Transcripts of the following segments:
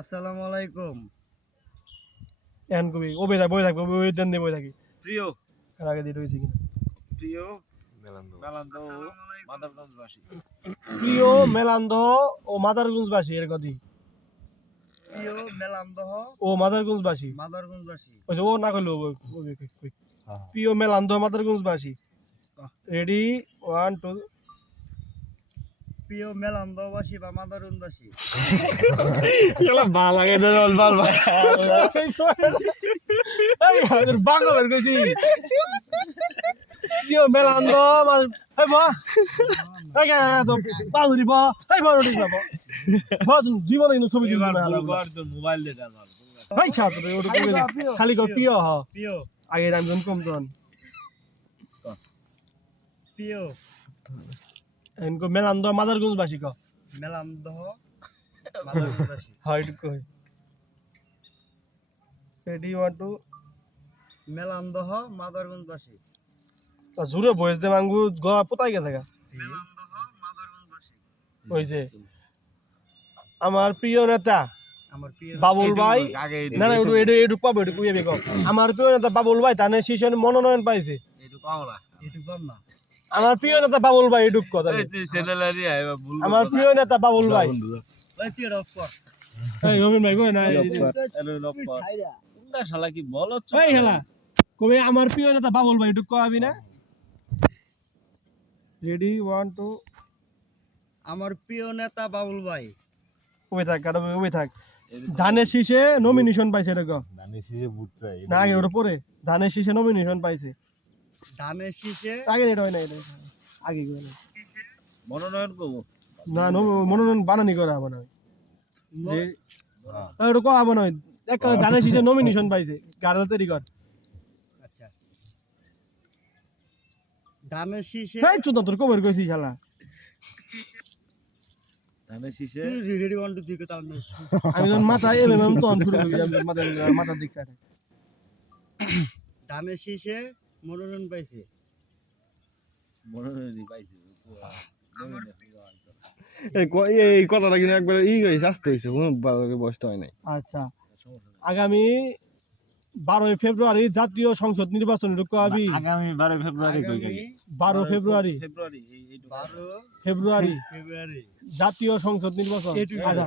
আসসালামু আলাইকুম। এখন কবি ও বেদা বই থাকবে ওই দেন দিয়ে বই থাকি প্রিয় এর আগে দিয়ে রয়েছে কিনা প্রিয় মেলান্দ মাদারগঞ্জবাসী। প্রিয় মেলান্দ ও মাদারগঞ্জবাসী এর কদি প্রিয় মেলান্দহ ও মাদারগঞ্জবাসী মাদারগঞ্জবাসী। ওই যে ও না কইলো প্রিয় মেলান্দ মাদারগঞ্জবাসী রেডি 1 2 প্রিয় মেলান্দবাসী বা মাদারগঞ্জবাসী। এলা ভাল লাগে দল ভাল এই হাদের বাগো বের কইছি প্রিয় মেলান্দ এই বা এই গা তো বাউরি বা এই বা রুটি যাবো বা জীবনে কিন্তু ছবি দিবা না মোবাইল দে দাও ভাই ছাত্র ওটা খালি কো প্রিয় হ প্রিয় আগে রামজন কম জন প্রিয় এনকো মেলান্দ মাদারগঞ্জবাসী ক মেলান্দহ মাদারগঞ্জবাসী। হাইট কই রেডি 1 2 মেলান্দহ মাদারগঞ্জবাসী। জুরে বয়স দে মাঙ্গু গলা পোতাই গেছে গা মেলান্দহ মাদারগঞ্জবাসী। ওই যে আমার প্রিয় নেতা আমার প্রিয় বাবুল ভাই না না এডু পাবো এডু কুইবে কো আমার প্রিয় নেতা বাবুল ভাই তানে শিশন মনোনয়ন পাইছে এটু পাও না এটু পাম না। আমার প্রিয় নেতা বাবুল ভাই এডু কথা আমার প্রিয় নেতা বাবুল ভাই ওই তুই অফ কর। এই রবিন ভাই কই না কোনটা শালা কি বল এই হেলা কবে আমার প্রিয় নেতা বাবুল ভাই এডু কবি না রেডি 1 2 আমার প্রিয় নেতা বাবুল ভাই। ওই থাক কাটা ওই থাক ধানের শীষে নমিনেশন পাইছে এরকম ধানের শীষে ভোট চাই না আগে ওটা পরে ধানের শীষে নমিনেশন পাইছে ধানের শীষে আগে এটা হয় না এটা আগে কই না মনোনয়ন করবো না মনোনয়ন বানানি করা হবে না যে ওটা কো হবে না এক ধানের শীষে নমিনেশন পাইছে গাড়ল তৈরি কর আচ্ছা ধানের শীষে এই চুদ তোর কবর কইছি শালা ধানের শীষে রেডি 1 2 3 তাল না। আমি যখন মাথা এভাবে আমি তখন শুরু করি আমি মাথা দিক সাইড ধানের শীষে মনোনয়ন পাইছে মনোনয়ন পাইছে। এই কথাটা কিন্তু একবার আসতে হয়েছে কোনো বয়সটা হয় নাই। আচ্ছা আগামী 12 ফেব্রুয়ারি জাতীয় সংসদ নির্বাচন ঢুকাবি আগামী 12 ফেব্রুয়ারি 12 ফেব্রুয়ারি ফেব্রুয়ারি ফেব্রুয়ারি জাতীয় সংসদ নির্বাচন আচ্ছা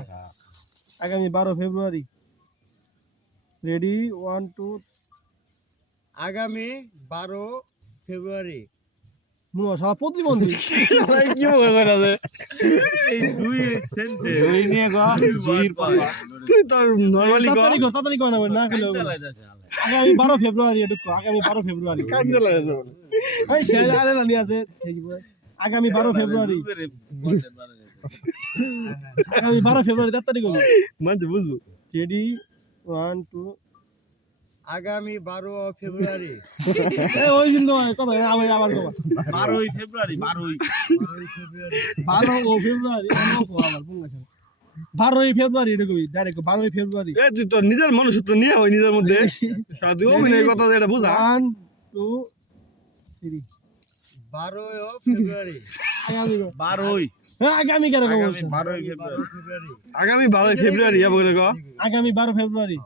আগামী 12 ফেব্রুয়ারি রেডি 1 2 আগামী 12 ফেব্রুয়ারি। মুনো শালা প্রতিবন্ধী কি মনে করে আছে এই দুই সেন্টে ওই নিয়ে গো তুই তো নরমালি গো তাড়াতাড়ি কয় না খেলে আগামী 12 ফেব্রুয়ারি ঢুকো আগামী 12 ফেব্রুয়ারি কান্দে লাগে এই সে আরে লানি আছে সেই কি বলে আগামী 12 ফেব্রুয়ারি আগামী 12 ফেব্রুয়ারি তাড়াতাড়ি কই মানে বুঝবো রেডি 1 2 আগামী 12 ফেব্রুয়ারি। এই ওই জিন্দো কথা আবার কবা 12 ফেব্রুয়ারি 12 ফেব্রুয়ারি 12 ও ফেব্রুয়ারি আবার বুঙ্গা 12 ফেব্রুয়ারি এটা কই ডাইরেক্ট 12 ফেব্রুয়ারি এ তুই তো নিজের মনুষ্যত্ব নিয়ে হয় নিজের মধ্যে সাধু অভিনয় কথা এটা বুঝা 1 2 3 12 ফেব্রুয়ারি আগামী 12 আগামী কেন আগামী 12 ফেব্রুয়ারি আগামী 12 ফেব্রুয়ারি বলে গো আগামী 12 ফেব্রুয়ারি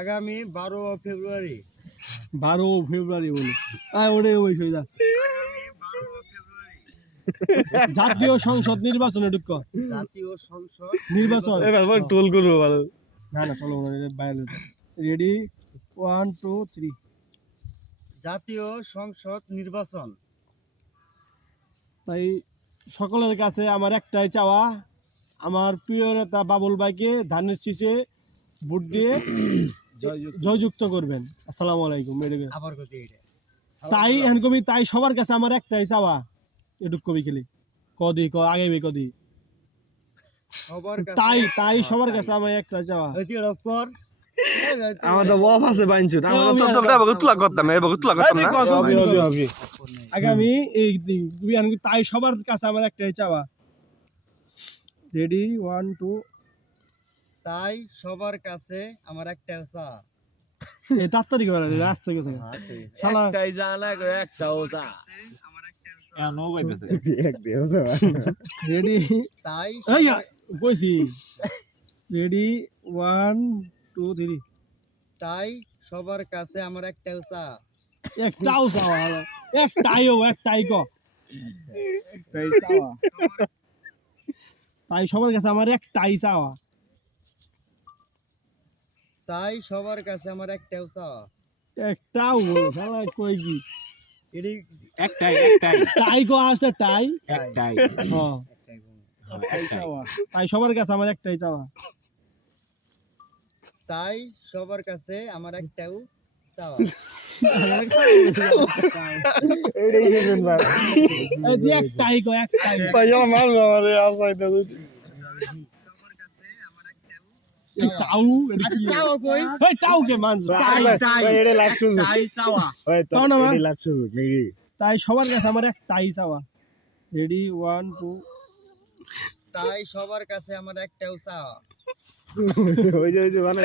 আগামী 12 ফেব্রুয়ারি 12 ফেব্রুয়ারি বলে ওরে ওই সইদা জাতীয় সংসদ নির্বাচনে ঢুক জাতীয় সংসদ নির্বাচন এবার টোল করব ভালো না না চলো বাইরে রেডি 1 2 3 জাতীয় সংসদ নির্বাচন। তাই সকলের কাছে আমার একটাই চাওয়া আমার প্রিয় নেতা বাবুল ভাইকে ধানের শীষে ভোট দিয়ে জয়যুক্ত করবেন। আসসালামু আলাইকুম আবার কত এটা তাই এখন কবি তাই সবার কাছে আমার একটাই চাওয়া এটুক কবি খেলি কদি ক আগে কদি সবার কাছে তাই সবার কাছে আমার একটা চাওয়া ওই যে পর আমার তো অফ আছে বাইনছু আমরা তো তুলা করতাম তুলা করতাম না আগামী এই তাই সবার কাছে আমার একটাই চাওয়া রেডি 1 2 তাই সবার কাছে আমার একটা চা এই তাড়াতাড়ি করে রাস্তা গেছে শালা একটাই জানা করে একটাও চা আমার একটা চা রেডি তাই এই কইছি রেডি 1 2 3 তাই সবার কাছে আমার একটাও চা। একটাও চাওয়া একটাই ক একটাই চাওয়া তাই সবার কাছে আমার একটাই চাওয়া তাই সবার কাছে আমার একটাও চা। একটাও বলে শালা কই কি এডি টাই কো আসলে টাই একটাই হ্যাঁ একটাই চাওয়া তাই সবার কাছে আমার একটাই চাওয়া তাই সবার কাছে আমার একটাও চাওয়া। এই যে একটাই কো একটাই পয়সা মারবো আমারে আসাইতে এই টাউ এটা কি চাও কই? এই টাউ কে মানছ তাও না মা? তাই সবার কাছে আমার একটাই চাওয়া রেডি 1 2 তাই সবার কাছে আমার একটাও চাওয়া। রেডি বলো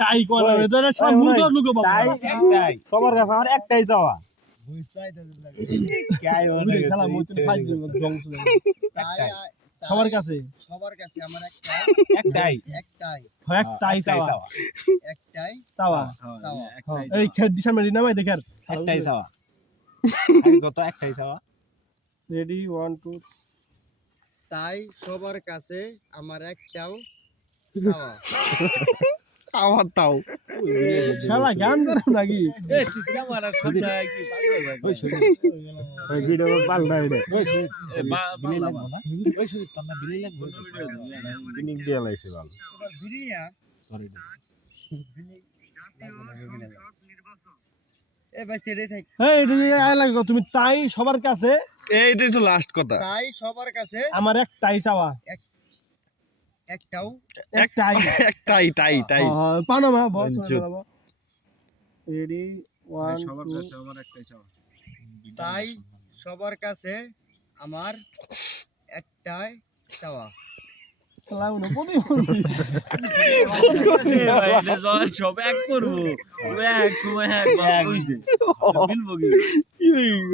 টাই কো না এটা সব মুখো মুখো বাবা সবার কাছে আমার একটাই চাওয়া বুঝছাই তো লাগে। শালা মইতে ফাইজ জংস তাই সবার কাছে সবার কাছে আমার একটাই একটাই চাওয়া একটাই চাওয়া চাওয়া। এই খেডি সামনে নামাই দেখার একটাই চাওয়া আমি কত একটাই চাওয়া রেডি 1 2 তাই সবার কাছে আমার একটাও চাওয়া। আমার তাও শালা গান ধরে নাকি ভিডিও পাল্টা এটা বিলি লাগবো না ওই শুধু তোর না বিলি লাগবো বিনিক দিয়ে লাইছে ভালো এবার ভিড়িয়া সরি এ ভাই সেটাই থাক। এই এটা আই লাগো তুমি তাই সবার কাছে এইটাই তো লাস্ট কথা তাই সবার কাছে আমার একটাই চাওয়া একটাও একটাই একটাই পানামা বাঞ্চুত। রেডি 1 2 তাই সবার কাছে আমার একটাই চাওয়া। খেলাও না বলি সব এক করবো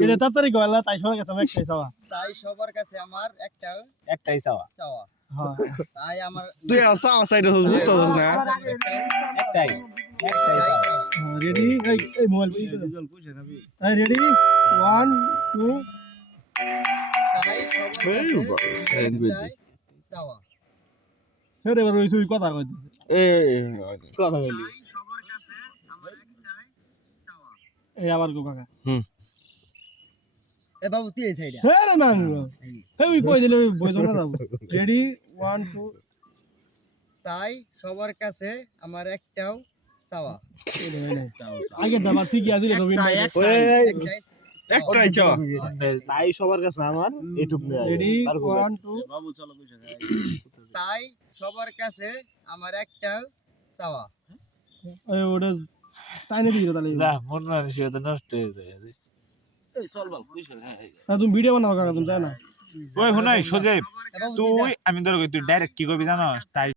এটা তাড়াতাড়ি গলা তাই সবার কাছে আমার একটাই চাওয়া তাই সবার কাছে আমার একটাই চাওয়া চাওয়া। হ্যাঁ তাই আমার তুই আসা আসাইতে বুঝতে পারছিস না একটাই একটাই চাওয়া রেডি এই মোবাইল এই রেডি 1 2 তাই সবার কাছে একটাই চাওয়া। হেরে এবার ওই সুই কথা কইতেছে কথা বলি তাই সবার কাছে আমার একটাই চাওয়া। এই আবার গো কাকা এ বাবু তুই এই সাইডে হেরে মাংগো এই ওই কই দিলে ওই বইতো না যাবো রেডি 1 2 তাই সবার কাছে আমার একটাও চাওয়া। আগে দাবা ঠিকই আছে রবিন ভাই একটাই চাওয়া। তাই সবার কাছে আমার এইটুক রেডি 1 2 তাই সবার কাছে আমার একটাও চাওয়া। এই ওটা টাইনে দিও তাহলে যা মন মানসিকতা নষ্ট হয়ে যায় তুমি ভিডিও বানাও কাকা তুমি জানো ওই শোনাই সোজা এ বাবু তুই তুই আমি ধরো তুই ডাইরেক্ট কি করবি জানো তাই